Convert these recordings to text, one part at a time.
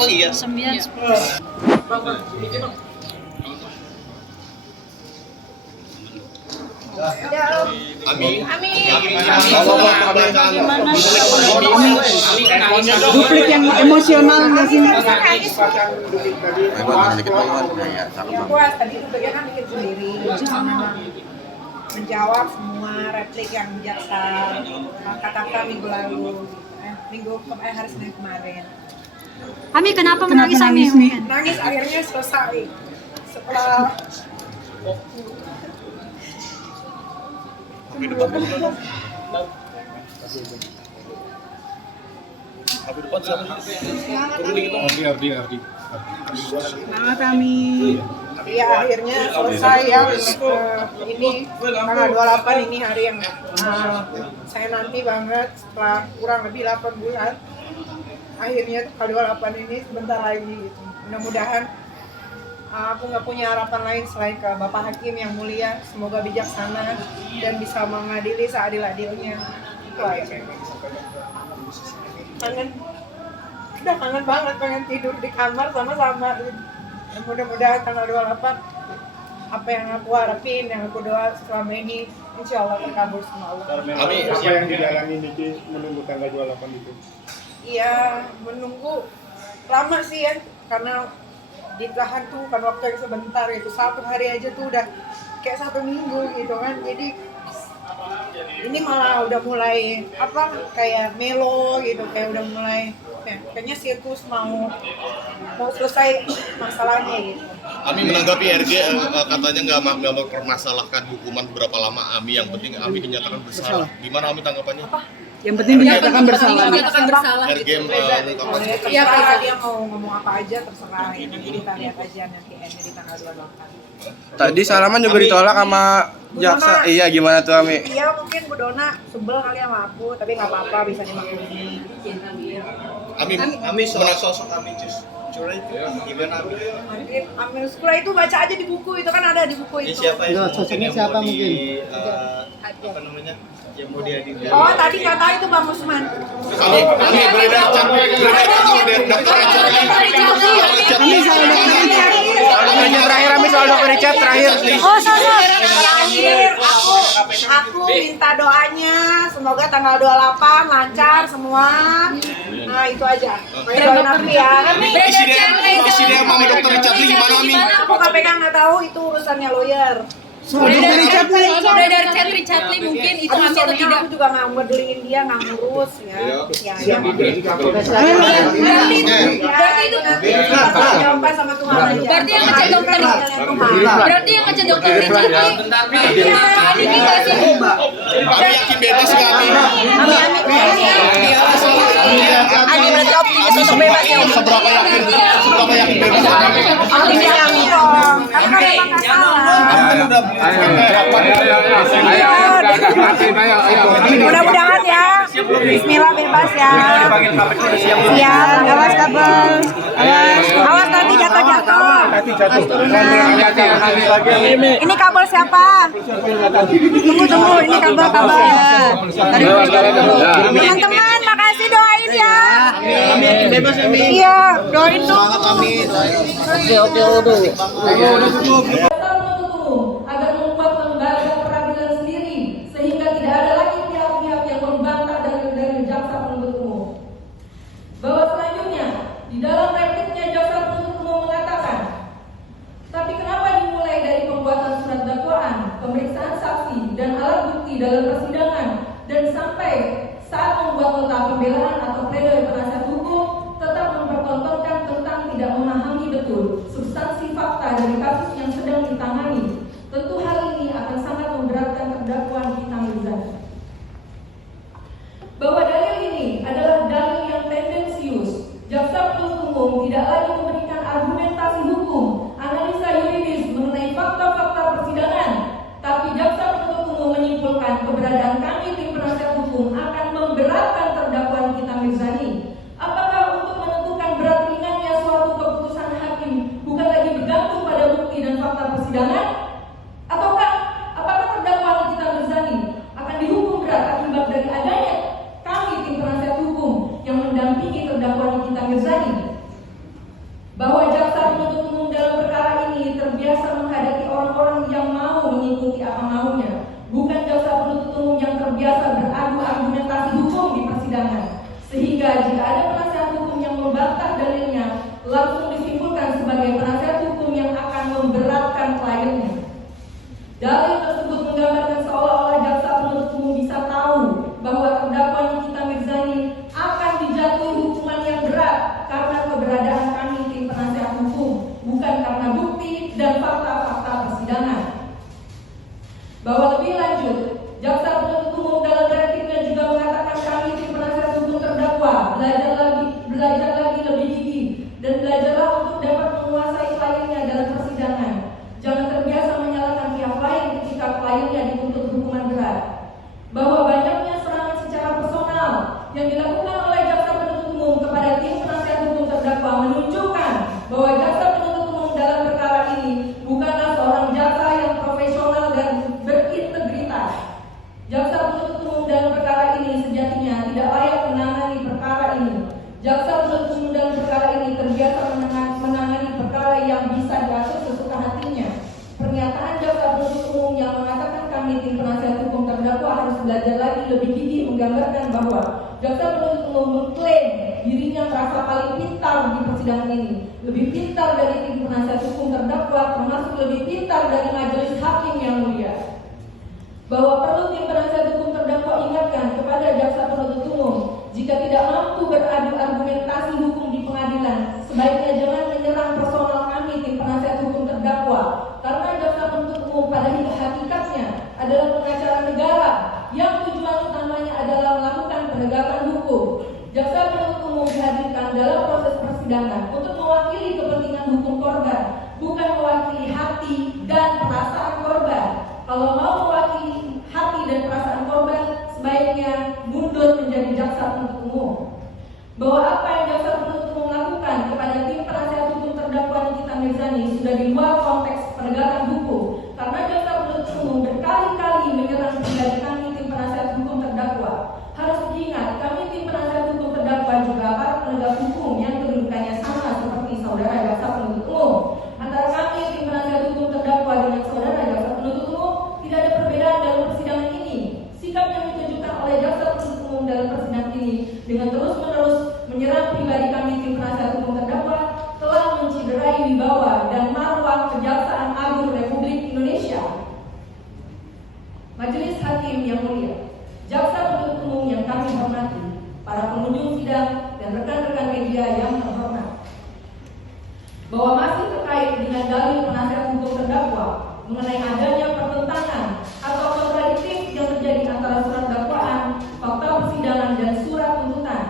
Oh iya. 9, 10. Amin. Duplik yang emosional nggak sih? Puas tadi dupliknya kan bikin sendiri. Menjawab semua replik yang bijaksana kata-kata minggu lalu, hari Senin kemarin. Ami kenapa menangis Ami? Nangis akhirnya selesai setelah Semangat kami. ya akhirnya selesai ya. Ini tanggal 28 ini hari yang saya nanti banget setelah kurang lebih 8 bulan. Akhirnya tanggal 28 ini sebentar lagi gitu. Mudah-mudahan aku nggak punya harapan lain selain ke Bapak Hakim yang mulia, semoga bijaksana dan bisa mengadili seadil-adilnya. Itu aja. Udah kangen banget, pengen tidur di kamar sama-sama. Mudah-mudahan tanggal 28 apa yang aku harapin, yang aku doa selama ini, insya Allah terkabul sama Allah. Amin. Apa yang dijalani Niki menunggu tanggal 28 itu? Iya, menunggu lama sih ya, karena ditahan tuh kan waktu yang sebentar itu, 1 hari aja tuh udah kayak 1 minggu gitu kan. Jadi ini malah udah mulai kayak melo gitu, kayak udah mulai kayaknya sirkus mau selesai masalahnya gitu. Ami menanggapi RG katanya nggak mempermasalahkan hukuman berapa lama Ami, yang penting Ami dinyatakan bersalah. Gimana Ami tanggapannya? Yang penting dinyatakan bersalah. RG mengungkapkan seperti Iya, itu. kalau dia mau ngomong apa aja terserah. Nanti kita lihat aja nanti di tanggal 28. Tadi salaman juga ditolak sama jaksa. Iya, gimana tuh Ami? Iya, mungkin Bu Dona sebel kali sama aku, tapi nggak apa-apa, bisa dimaklumi. Ami sosok Ami Cura itu gimana Ami? Amin Sukra itu baca aja di buku, itu kan ada di buku itu. Siapa itu? Sosoknya siapa mungkin? Apa namanya? Yang mau dihadirkan. Oh, tadi nggak tahu itu Bang Usman. Ami beredar soal dokter Richard Lee. Soal dokternya terakhir Ami, soal dokter Richard terakhir. Oh, salah. Terakhir aku minta doanya semoga tanggal 28 lancar semua. Nah, itu aja. Doain aku ya. Presiden mau dokter Richard Lee gimana Ami? Aku KPK nggak tahu, itu urusannya lawyer. Sudah dari chat Richard Lee mungkin itu Ami atau Soalnya tidak? aku juga nggak ngedeliin dia, nggak ngurus ya. Ya. Berarti itu jawab sama Tuhan aja. Berarti yang ngecek dokter. Berarti yang ngecek dokter Richard Lee. Ini kita sih. Ami yakin bebas nggak Ami? Ami berarti optimis untuk bebas ya. Seberapa yakin bebas? Amin dong. Karena memang nggak salah. Mudah-mudahan ya. Bismillah bebas ya. Siap. Awas kabel. Awas nanti jatuh-jatuh. Ini kabel siapa? Tunggu. Ini kabel. Teman-teman, makasih doain ya. Bebas Ami. Iya, doain tuh. agar membuat lembaga peradilan sendiri sehingga tidak ada lagi pihak-pihak yang membantah dari jaksa penuntut umum. Bahwa selanjutnya di dalam repliknya jaksa penuntut umum mengatakan, tapi kenapa dimulai dari pembuatan surat dakwaan, pemeriksaan saksi dan alat bukti dalam persidangan dan sampai saat membuat nota pembelaan atau pledoi penasihat hukum tetap mempertontonkan tentang tidak memahami betul substansi fakta dari kasus yang sedang ditangani. Tentu hal ini akan sangat memberatkan terdakwa Nikita Mirzani. Bahwa dalil ini adalah dalil yang tendensius, jaksa penuntut umum tidak lagi memberikan argumentasi hukum, analisa yuridis mengenai fakta-fakta persidangan, tapi jaksa penuntut umum menyimpulkan keberadaan kami tim penasihat hukum akan memberatkan terdakwa Nikita Mirzani sehingga jika ada penasihat hukum yang membantah dalilnya langsung disimpulkan sebagai penasihat hukum yang akan memberatkan kliennya. Dalil tersebut menggambarkan seolah-olah jaksa penuntut umum bisa tahu bahwa terdakwa Nikita Mirzani akan dijatuhi hukuman yang berat karena keberadaan kami tim penasihat hukum, bukan karena bukti dan fakta-fakta persidangan. Bahwa lebih lanjut, jaksa penuntut umum dalam repliknya juga mengatakan kami tim penasihat hukum terdakwa belajar lagi lebih gigih dan belajarlah untuk dapat menguasai kliennya dalam persidangan. Jangan terbiasa menyalahkan pihak lain ketika kliennya dituntut hukuman berat. Bahwa banyaknya serangan secara personal yang dilakukan oleh jaksa penuntut umum kepada tim penasihat hukum terdakwa menunjukkan bahwa jaksa penuntut umum dalam perkara ini bukanlah seorang jaksa yang profesional dan berintegritas. Jaksa penuntut umum dalam perkara ini sejatinya tidak layak menangani perkara ini. Jaksa penuntut umum dalam perkara ini terbiasa menangani perkara yang bisa diatur sesuka hatinya. Pernyataan jaksa penuntut umum yang mengatakan kami tim penasihat hukum terdakwa harus belajar lagi lebih gigih menggambarkan bahwa jaksa penuntut umum mengklaim dirinya merasa paling pintar di persidangan ini, lebih pintar dari tim penasihat hukum terdakwa, termasuk lebih pintar dari majelis hakim yang mulia. Bahwa perlu tim penasihat hukum terdakwa ingatkan kepada jaksa penuntut umum, jika tidak mampu beradu argumentasi hukum di pengadilan, sebaiknya jangan menyerang personal kami tim penasihat hukum terdakwa, karena jaksa penuntut umum pada hakikatnya adalah pengacara negara yang tujuan utamanya adalah melakukan penegakan hukum. Jaksa penuntut umum dihadirkan dalam proses persidangan untuk mewakili kepentingan hukum korban, bukan mewakili hati dan perasaan korban. Kalau mau mewakili hati dan perasaan korban, sebaiknya mundur menjadi jaksa penuntut umum. Bahwa apa yang jaksa penuntut umum lakukan kepada tim penasihat hukum terdakwa Nikita Mirzani sudah di luar konteks penegakan hukum, karena jaksa penuntut umum berkali-kali menyerang pribadi kami tim penasihat hukum terdakwa. Harus diingat, kami tim penasihat hukum terdakwa juga para penegak hukum yang kedudukannya sama seperti saudara jaksa penuntut umum. Antara kami tim penasihat hukum terdakwa dengan saudara jaksa penuntut umum tidak ada perbedaan dalam persidangan ini. Sikap yang ditunjukkan oleh jaksa penuntut umum dalam persidangan ini dengan terus-menerus menyerang pribadi kami tim penasihat hukum terdakwa telah menciderai wibawa dan marwah Kejaksaan Agung Republik Indonesia. Majelis Hakim yang mulia, jaksa penuntut umum yang kami hormati, para pengunjung sidang dan rekan-rekan media yang terhormat, bahwa masih terkait dengan dalil penasihat hukum terdakwa mengenai adanya pertentangan atau kontradiktif yang terjadi antara surat dakwaan, fakta persidangan dan surat tuntutan.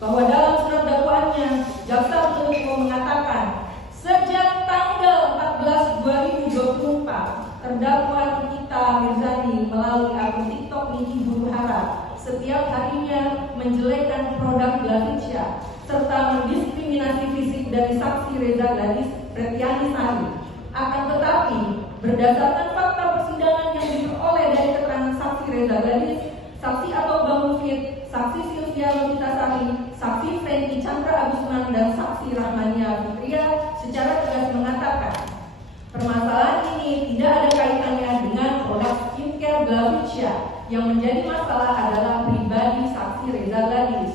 Bahwa dalam surat dakwaannya, jaksa penuntut umum mengatakan sejak tanggal 14/2024 terdakwa Nikita Mirzani melalui akun TikTok Niki Buruhara setiap harinya menjelekkan produk Glavicia serta mendiskriminasi fisik dari saksi Reza Gladys Pretiani Sari. Akan tetapi, berdasarkan fakta persidangan yang diperoleh dari keterangan saksi Reza Gladys, saksi atau Bang Mufid, saksi Sylvia Novitasari, saksi Franky Chandra Agusman, dan saksi Rahmania Fitria secara tegas mengatakan permasalahan ini tidak ada kaitannya dengan produk skincare Glavicia. Yang menjadi masalah adalah pribadi saksi Reza Gladys.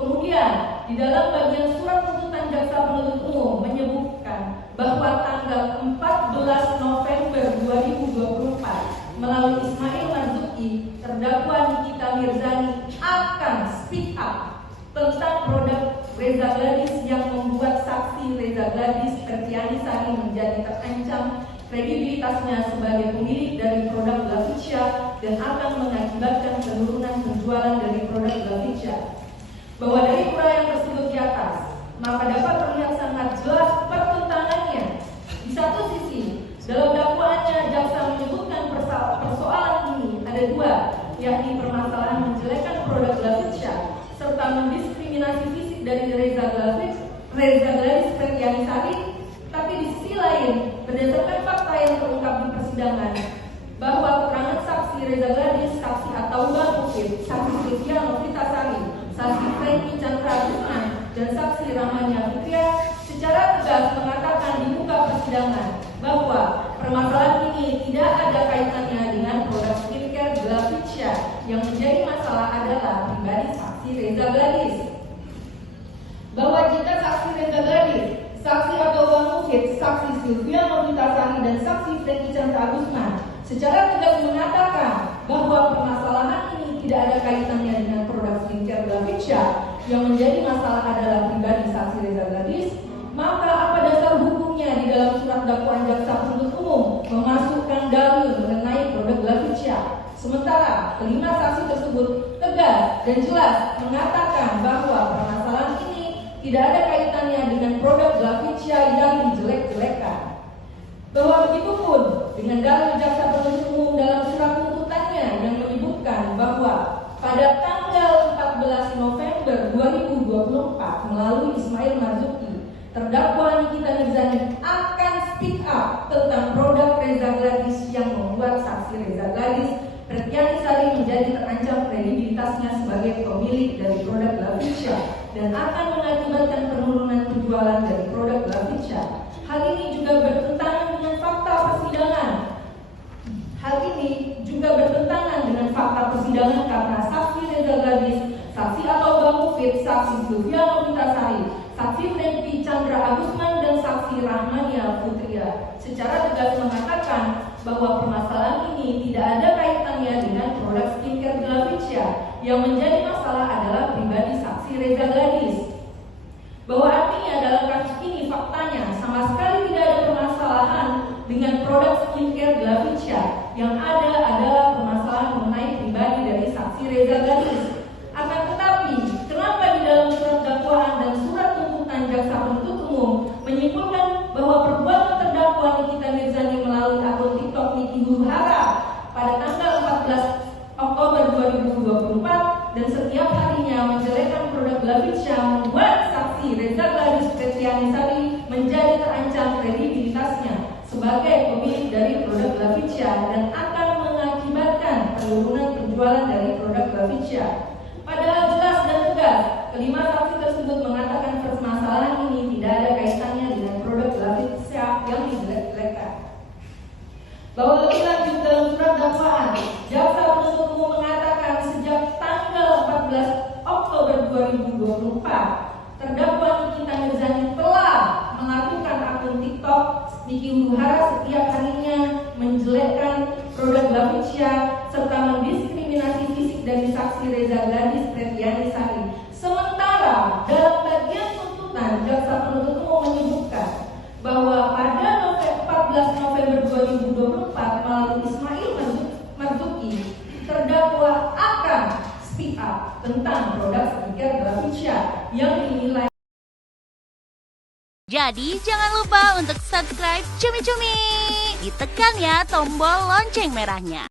Kemudian, di dalam bagian surat tuntutan jaksa penuntut umum menyebutkan bahwa tanggal 14 November 2024 melalui Ismail Marzuki, terdakwa Nikita Mirzani akan speak up tentang produk Reza Gladys yang membuat saksi Reza Gladys Pretiani Sari menjadi terancam kredibilitasnya sebagai pemilik dari produk Glavicia dan akan mengakibatkan penurunan penjualan dari produk Glavicia. Bahwa dari uraian tersebut di atas, maka dapat terlihat sangat jelas pertentangannya. Di satu sisi, dalam dakwaannya jaksa menyebutkan persoalan ini ada dua, yakni permasalahan menjelekkan produk Glavicia serta mendiskriminasi fisik dari Reza Gladys Pretiani Sari. Tapi di sisi lain, berdasarkan fakta yang terungkap di persidangan, bahwa keterangan saksi Reza Gladys, saksi Ataullah Mufid, saksi Sylvia Novitasari, saksi Franky Chandra Agusman, dan saksi Rahmania Fitria secara tegas mengatakan di muka persidangan bahwa permasalahan ini tidak ada kaitannya dengan produk skincare Glavicia. Yang menjadi masalah adalah pribadi saksi. saksi Reza Gladis. Bahwa jika saksi Reza Gladis, saksi atau Bang Mufid, saksi Sylvia Novitasari dan saksi Franky Chandra Agusman secara tegas mengatakan bahwa permasalahan ini tidak ada kaitannya dengan produk skincare Glavitsia yang menjadi masalah adalah pribadi saksi Reza Gladis, maka apa dasar hukumnya di dalam surat dakwaan jaksa penuntut umum memasukkan dalil mengenai produk Glavitsia? Sementara kelima saksi tersebut tegas dan jelas mengatakan bahwa permasalahan ini tidak ada kaitannya dengan produk Glavitsia yang dijelek-jelekan. Bahwa begitu pun dengan dalil jaksa penuntut umum dalam surat tuntutannya yang menyebutkan bahwa pada tanggal 14 November 2024 melalui Ismail Marzuki, terdakwa Nikita Mirzani akan speak up tentang produk Reza Gladis yang membuat saksi Reza Gladis Pretiani Sari menjadi terancam kredibilitasnya sebagai pemilik dari produk Glavitsia dan akan mengakibatkan penurunan penjualan dari produk Glavitsia. Hal ini juga bertentangan dengan fakta persidangan. Karena saksi Reza Gladis, saksi atau Bang Mufid, saksi Sylvia Novitasari, saksi Franky Chandra Agusman dan saksi Rahmania Putria secara tegas mengatakan bahwa permasalahan ini tidak ada kaitannya dengan produk skincare Glavitsia. Yang menjadi masalah adalah pribadi saksi Reza Gladis. Bahwa artinya dalam kasus ini faktanya sama sekali tidak ada permasalahan dengan produk skincare Glavitsia. Yang ada adalah permasalahan mengenai pribadi dari saksi Reza Gladis. Akan tetapi, kenapa di dalam surat dakwaan dan surat tuntutan jaksa penuntut umum menyimpulkan bahwa perbuatan terdakwa Nikita Mirzani melalui akun TikTok Niki Huru-Hara pada tanggal 14 Oktober 2024 dan setiap harinya menjelekkan produk Glavitsia membuat saksi Reza Gladis Pretiani Sari menjadi terancam kredibilitasnya sebagai pemilik dari produk Glavitsia dan akan mengakibatkan penurunan penjualan dari produk Glavitsia. Padahal jelas dan tegas, kelima saksi tersebut mengatakan permasalahan ini tidak ada kaitannya dengan produk Glavitsia yang dijelek-jelekan. Bahwa lebih lanjut dalam surat dakwaan, jaksa penuntut umum mengatakan sejak tanggal 14 Oktober 2024, terdakwa Nikita Mirzani telah melakukan akun TikTok Niki Huru-Hara setiap harinya menjelekkan produk Glavitsia serta mendiskriminasi fisik dari saksi Reza Gladis Pretiani Sari. Sementara dalam bagian tuntutan jaksa penuntut umum menyebutkan bahwa pada 14 November 2024 melalui Ismail Marzuki, terdakwa akan speak up tentang produk skincare Glavitsia yang dinilai. Jadi jangan lupa untuk subscribe Cumi Cumi. Ditekan ya tombol lonceng merahnya.